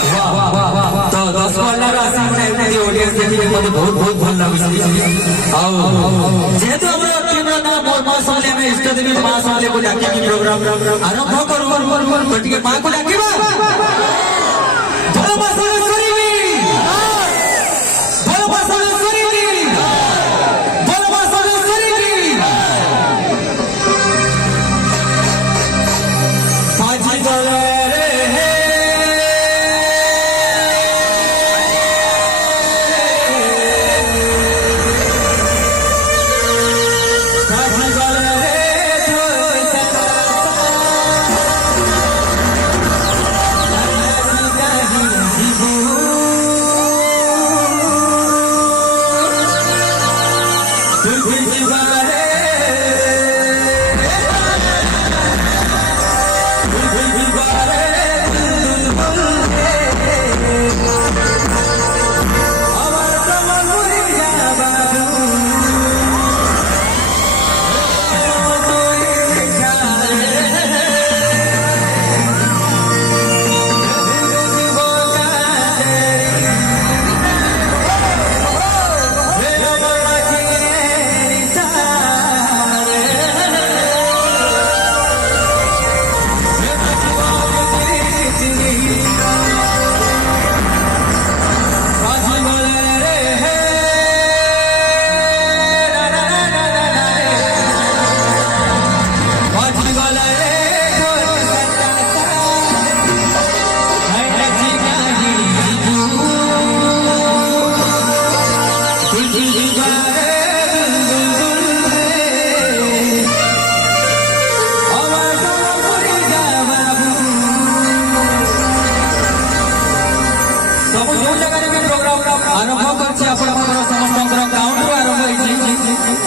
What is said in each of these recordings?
तो 10 वाला राशि में एमडी ऑडियंस देखिए मुझे बहुत बहुत भल लागुଛି ଆଉ ଯେହେତୁ ଆମର ଟିମର ନାମ ମା ସମଲେ ଆମେ ଇଷ୍ଟ ଦେବୀ ମା ସମଲେ को डाकी की प्रोग्राम आरंभ करू तो ଟିକେ ମା को डाकिबा धर्म सरस्वती धर्म सरस्वती धर्म सरस्वती पाजी गले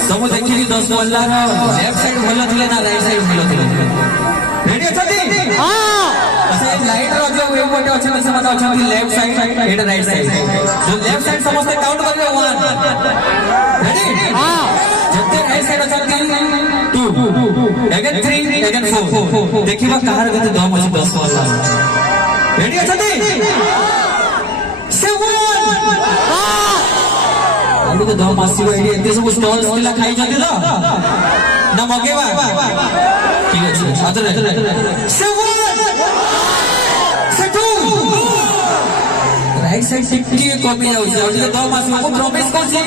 सब देखिए 10 वाला लेफ्ट साइड भल थिले ना राइट साइड भल थिले रेडी अछती हां अच्छा लाइट रो जो वे पटे अछन से माने अछन लेफ्ट साइड एटा राइट साइड जो लेफ्ट साइड समस्त काउंट करियो 1 रेडी हां जते राइट साइड अछन 2 अगेन 3 अगेन 4 देखिबा कहार गते दम अछि 10 वाला रेडी अछती तो दम आसीबो एडी एते सब स्टॉल्स किला खाई जंदी तो ना मगेबा ठीक अछि अदर से 1 से 2 राइट साइड सिक्की कमी जाउ छै ओडी दम आसीबो को प्रॉमिस करछि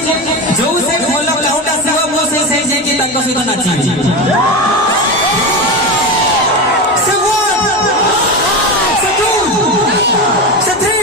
जो से भल काउंट आसीबो मो से जे कि तंक सहित नाची से 1 से 2 से 3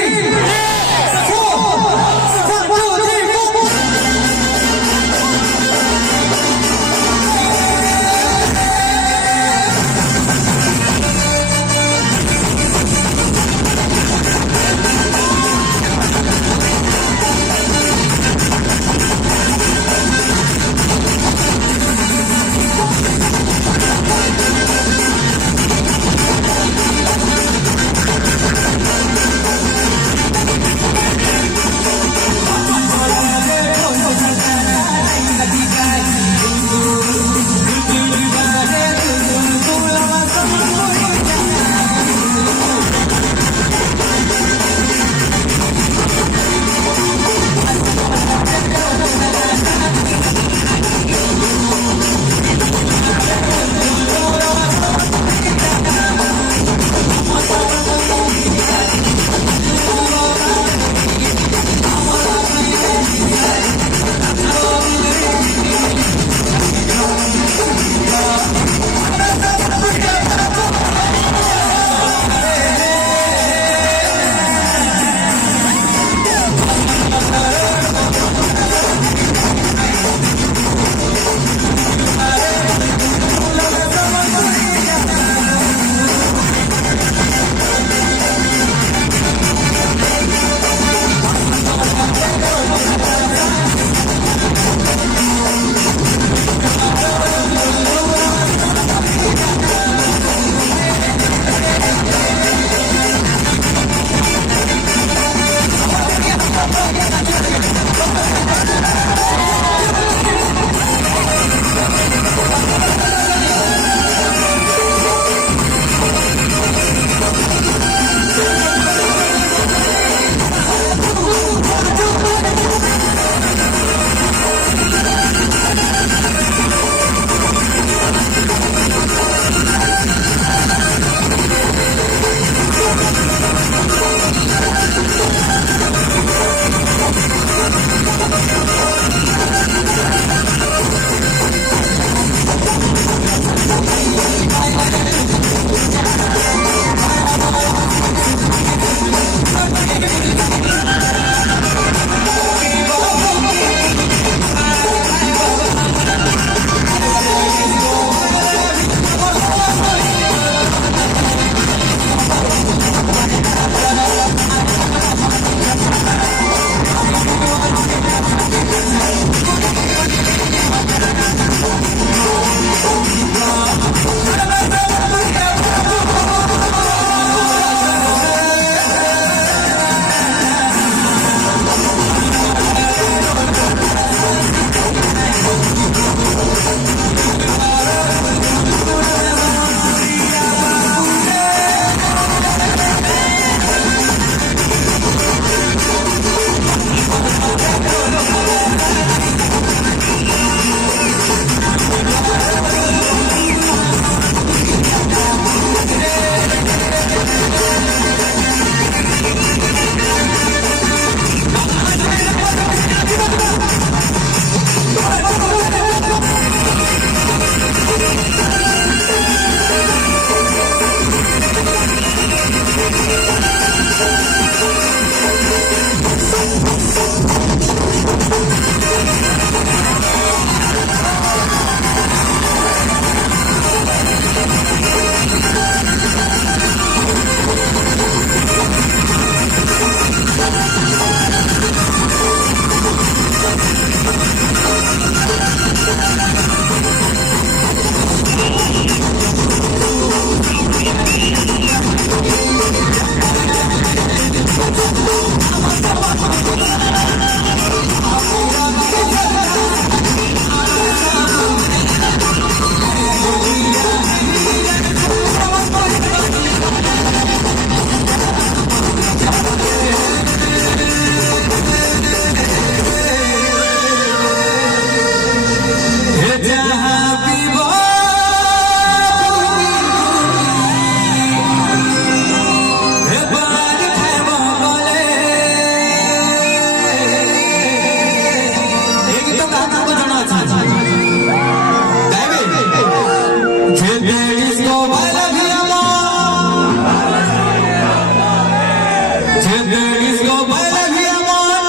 disco baila mi amor.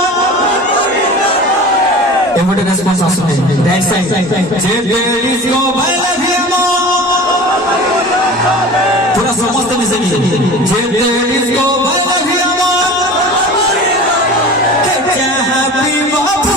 Everybody response also. That side. Disco baila mi amor. पूरा समस्त में से disco baila mi amor. क्या happy बाबू.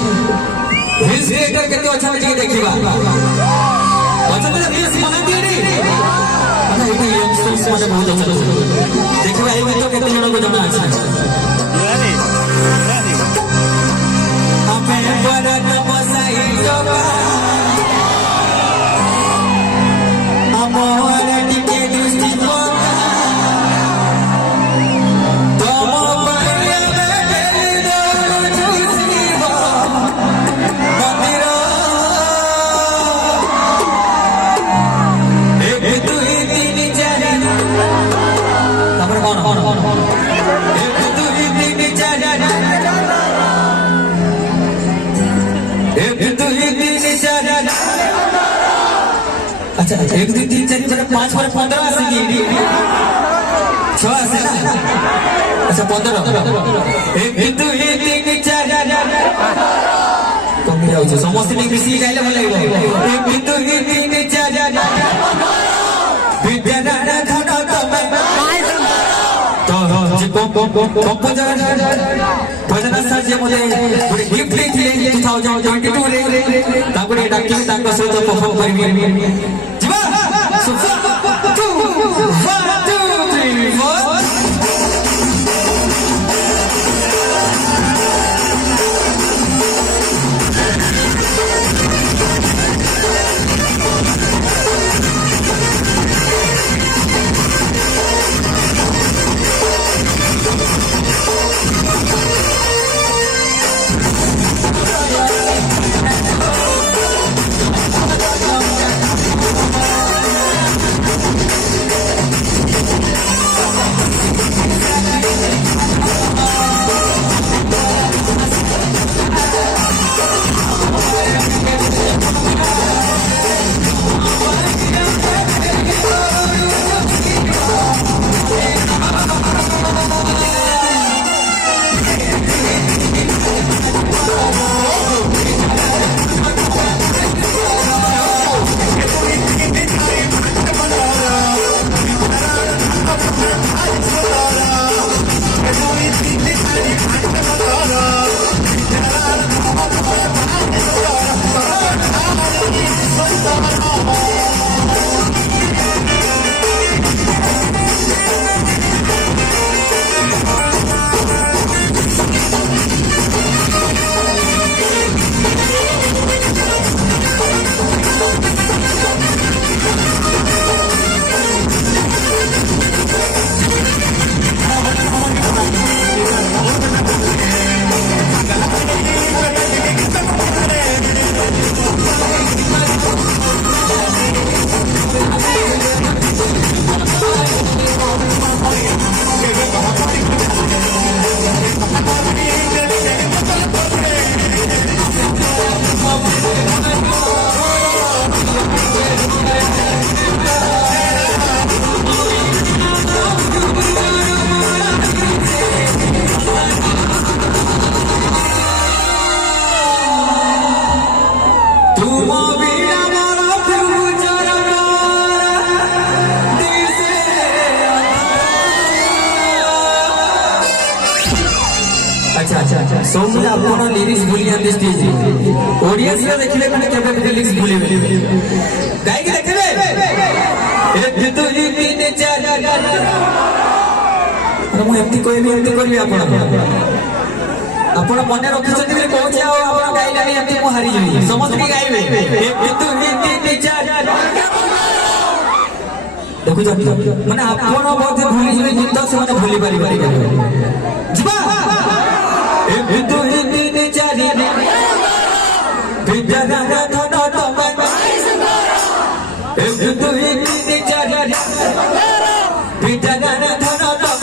हिल्स क्रिएटर के तो अच्छा बच्चे देखिए बा अच्छा तो रिल्स बनाती है अच्छा ये यंगस्टर्स माने बहुत अच्छा देखिए भाई मैं तो कितने जनों को जाना अच्छा हमें बड़ा तपसाई तो हमारे टिके दृष्टि को अच्छा 1 2 3 4 5 पर 15 आसेगी 6 आसे ना अच्छा 15 1 2 3 4 कम जाऊ छ समस्त ने कृषि गाइले भले 1 2 3 4 विद्याना खाना तमे तो कंपोजर भजन सर जे मते गोटे गिफ्ट देथिले 2022 रे ताको डाकिले ताको सहित परफॉर्म करबी जीवा 2 1 2 3 4 Oh सौम्य आपण लिरिक्स भूली जाते स्टेज ऑडियंस रे देखले माने केबे लिरिक्स भूलिबे गाय के देखबे एक दुई तीन चार ମୁଁ ଏମିତି କହିବି ଏମିତି କରିବି ଆପଣ ମନେ ରଖିଛନ୍ତି ଯେ କହୁଛି ଆଉ ଆପଣ ଗାଇଲାଣି ଏମିତି ମୁଁ ହାରିଯିବି ସମସ୍ତେ ଗାଇବେ ଦେଖୁଛନ୍ତି ମାନେ ଆପଣ ବୋଧେ ଭୁଲିଯିବେ ଗୀତ ସେମାନେ ଭୁଲି ପାରିବେ ଯିବା ଏକ ଦୁଇ ତିନ ଚାରି ବିଦ୍ୟାନଗର ଧନ ତମେ ଏକ ଦୁଇ ତିନ ଚାରି ବିଦ୍ୟାନଗର ଧନ ତମେ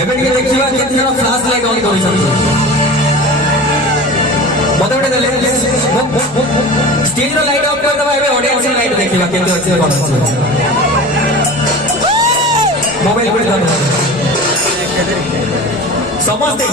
ଏବେ ଟିକେ ଦେଖିବା କେତେ ଜଣ ଫ୍ଲାସ୍ ଲାଇଟ୍ ଅନ୍ କରିଛନ୍ତି ମତେ ଗୋଟେ ଦେଲେ ଷ୍ଟେଜର ଲାଇଟ୍ ଅଫ୍ କରିଦେବା ଏବେ ଅଡିଏନ୍ସର ଲାଇଟ୍ ଦେଖିବା କେତେ ଅଛି କଣ ଅଛି ମୋବାଇଲ ଗୋଟେ ସମସ୍ତେ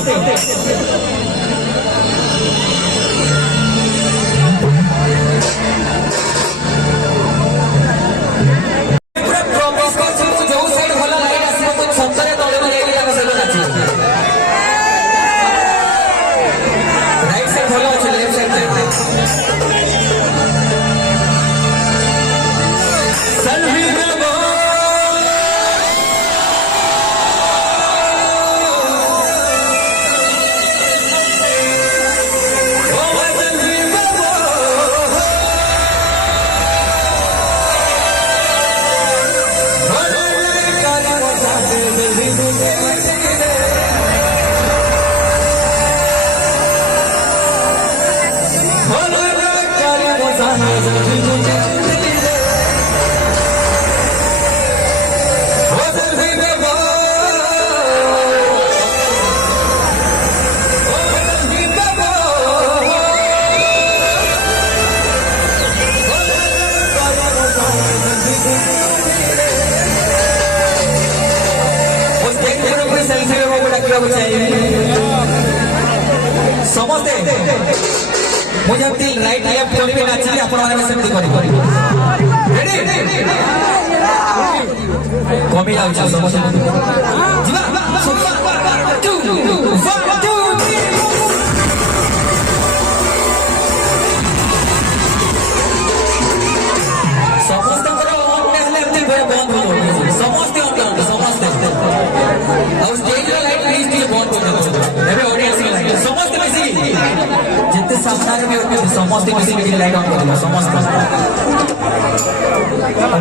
समस्ते मुझे राइट लेफ्ट करी नाची आपण सेमती कमी जाऊँ समस्या समस्त बंद हो समस्ते समस्ते स्टेज लाइट प्लीज बंद कर समस्ते मिसी जिते सामने भी समस्ते मिसी लाइट ऑन कर समस्त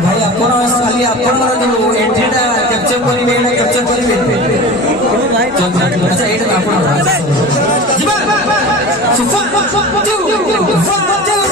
भाई आपण खाली आपण जो एंट्रीटा कैप्चर करेंगे कैप्चर करेंगे अच्छा एटा आपण जीवा सुफा 2 1 2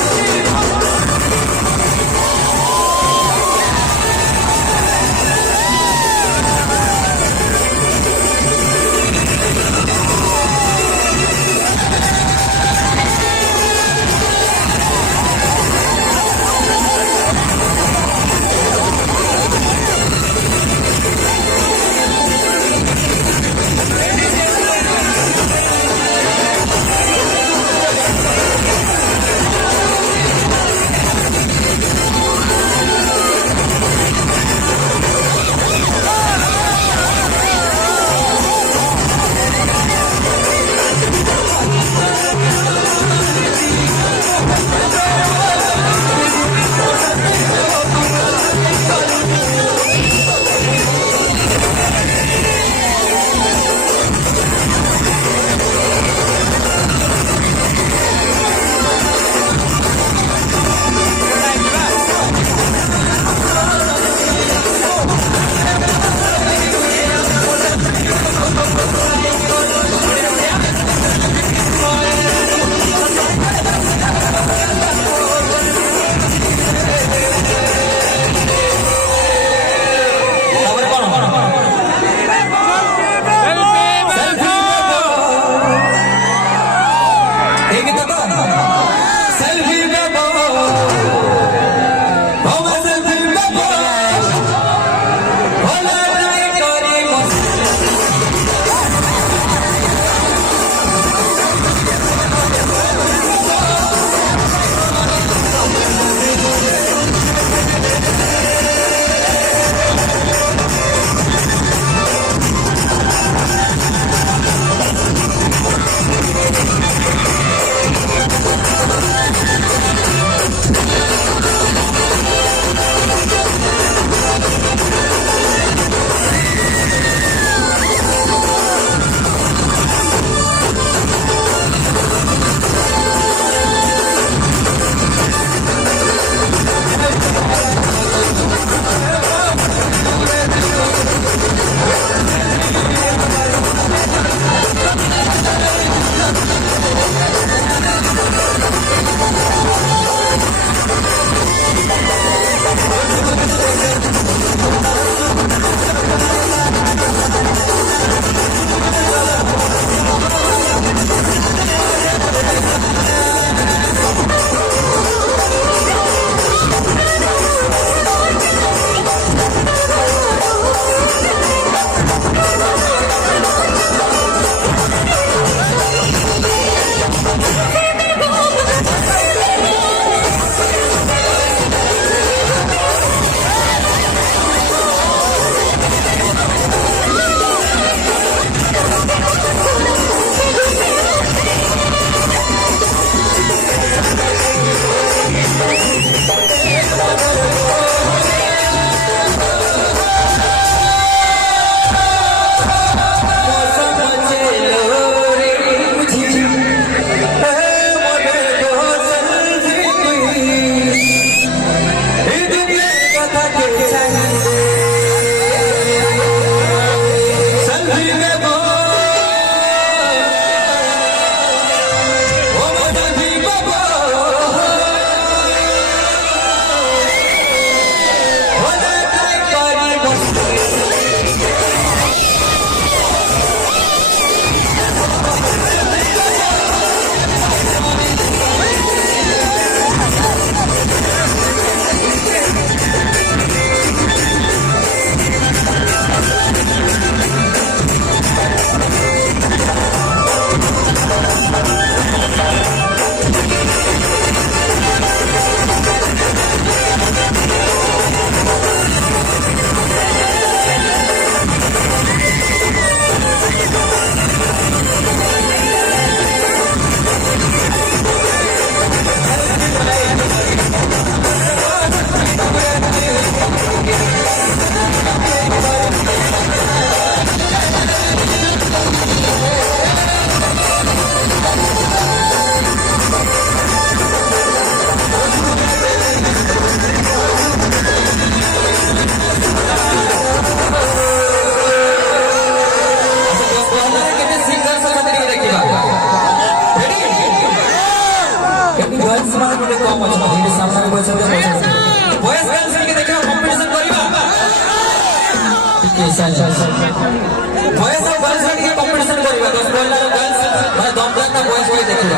ବୟସ ବୟସ ଟିକେ କମ୍ପିଟିସନ କରିବା 10 ପହିଲା ଗର୍ଲସ ମାନେ ଦମଦାର ନା ବୟସ ବହି ଦେଖିବା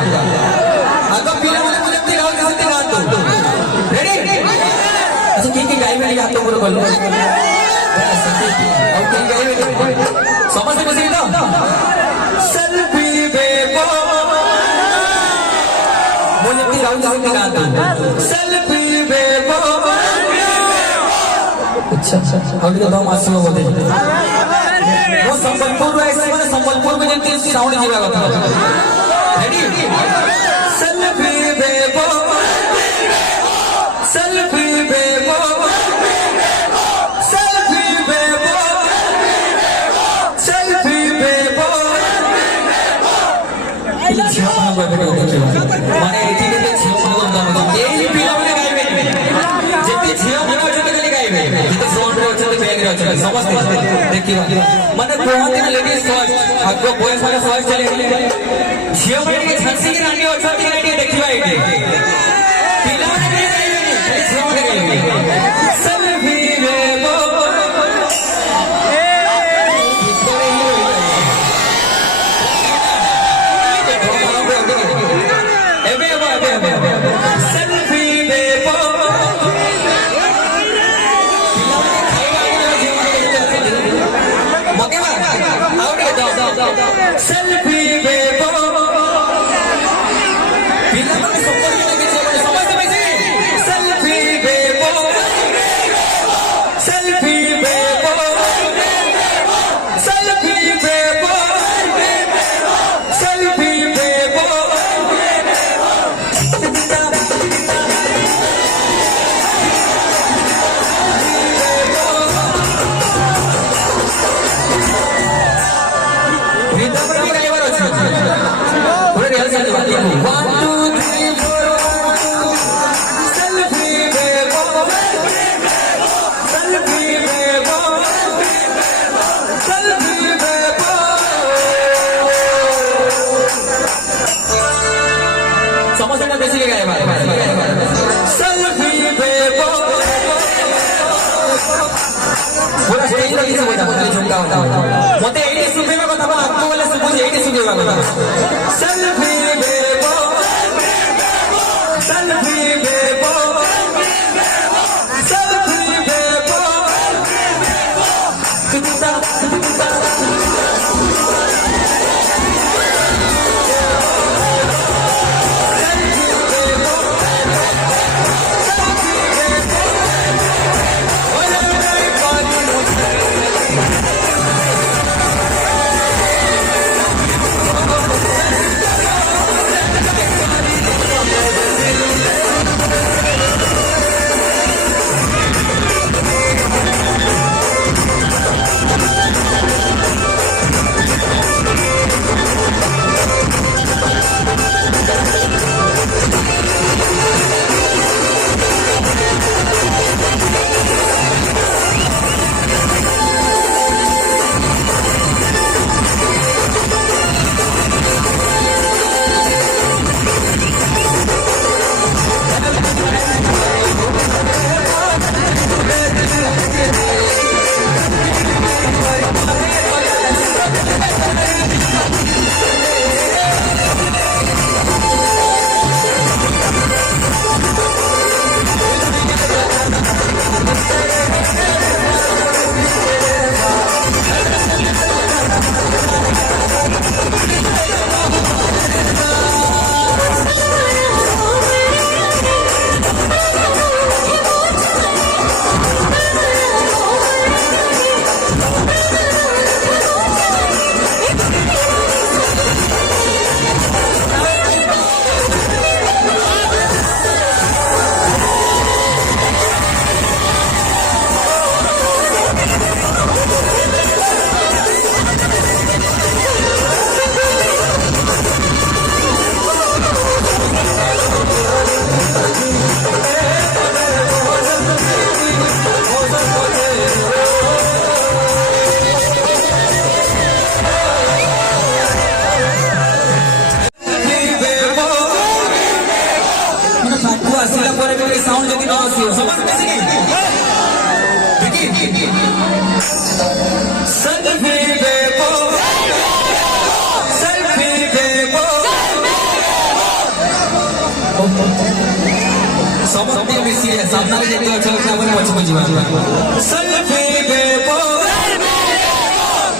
ଆଗ ପିଲାମାନେ ମୁଁ ଯେମିତି ଗାଉଛି ସେମିତି ଗାଆନ୍ତୁ ରେଡି ଆଚ୍ଛା କିଏ କିଏ ଗାଇବେ ଟିକେ ହାତ ଉପର କଲୁ ଆଉ କିଏ ଗାଇବେ ସମସ୍ତେ ମିଶିକି ତ ସେଲ୍ଫି ବେବୋ ମୁଁ ଯେମିତି ଗାଉଛି ସେମିତି ଗାଆନ୍ତୁ ସେଲ୍ଫି ବେବୋ अच्छा और ये दम आसियो बोले वो संबलपुर ऐसे मैंने संबलपुर में जब साउंड जीवा का रेडी सेल्फी बेबो सेल्फी बेबो सेल्फी बेबो सेल्फी बेबो छिया मन को बेटे माने एठी के छिया मन को दम यही पिला माने गाइबे जेती छिया मन अछते खाली गाइबे जेती फ्रंट रे अछते बैक रे अछते समझते देखिबा माने कहते ना लेडीज फर्स्ट आगो बॉयज वाले फर्स्ट चले छिया मन के झांसी की रानी अछते रानी देखिबा एठी पिला माने के गाइबे खाली छिया मन गाइबे सेल्फी बेबो सेल्फी बेबो सेल्फी बेबो पिलाମାନେ ସମ୍ପର୍କ କିଛି ସମସ୍ତେ ମିଶି selfie Bebo selfie Bebo selfie Bebo selfie Bebo One, two, three, four, selfie बेबो selfie बेबो selfie बेबो समझ में बेसी गए भाई selfie बेबो पूरा स्टेज पे किसी बोलता मुझे झुमका होता मते एडी सुबह में कथा आपको वाले सुबह एडी सुबह में कथा selfie बेबो selfie बेबो selfie बेबो तुता साउंड जल्दी ना आसियो समझ में ଯେତେ ଗଛ ଅଛି ଆମର ପଛକୁ ଯିବା selfie Bebo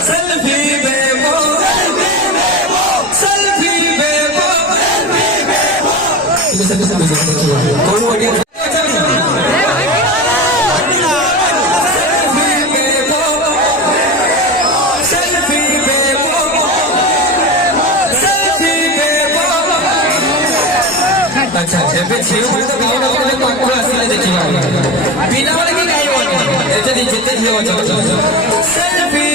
selfie Bebo selfie Bebo କୋଉ ଓଡ଼ିଆ अच्छा ଏବେ ଝିଅମାନେ ତ ଗାଈ ରଖିଲେ କଙ୍କୁଳ ଆସିଲେ ଦେଖିବା ପିଲାମାନେ କି ଗାଈ ବନି ଯେତେ ଝିଅ ଅଛନ୍ତି ସେଲ୍ଫି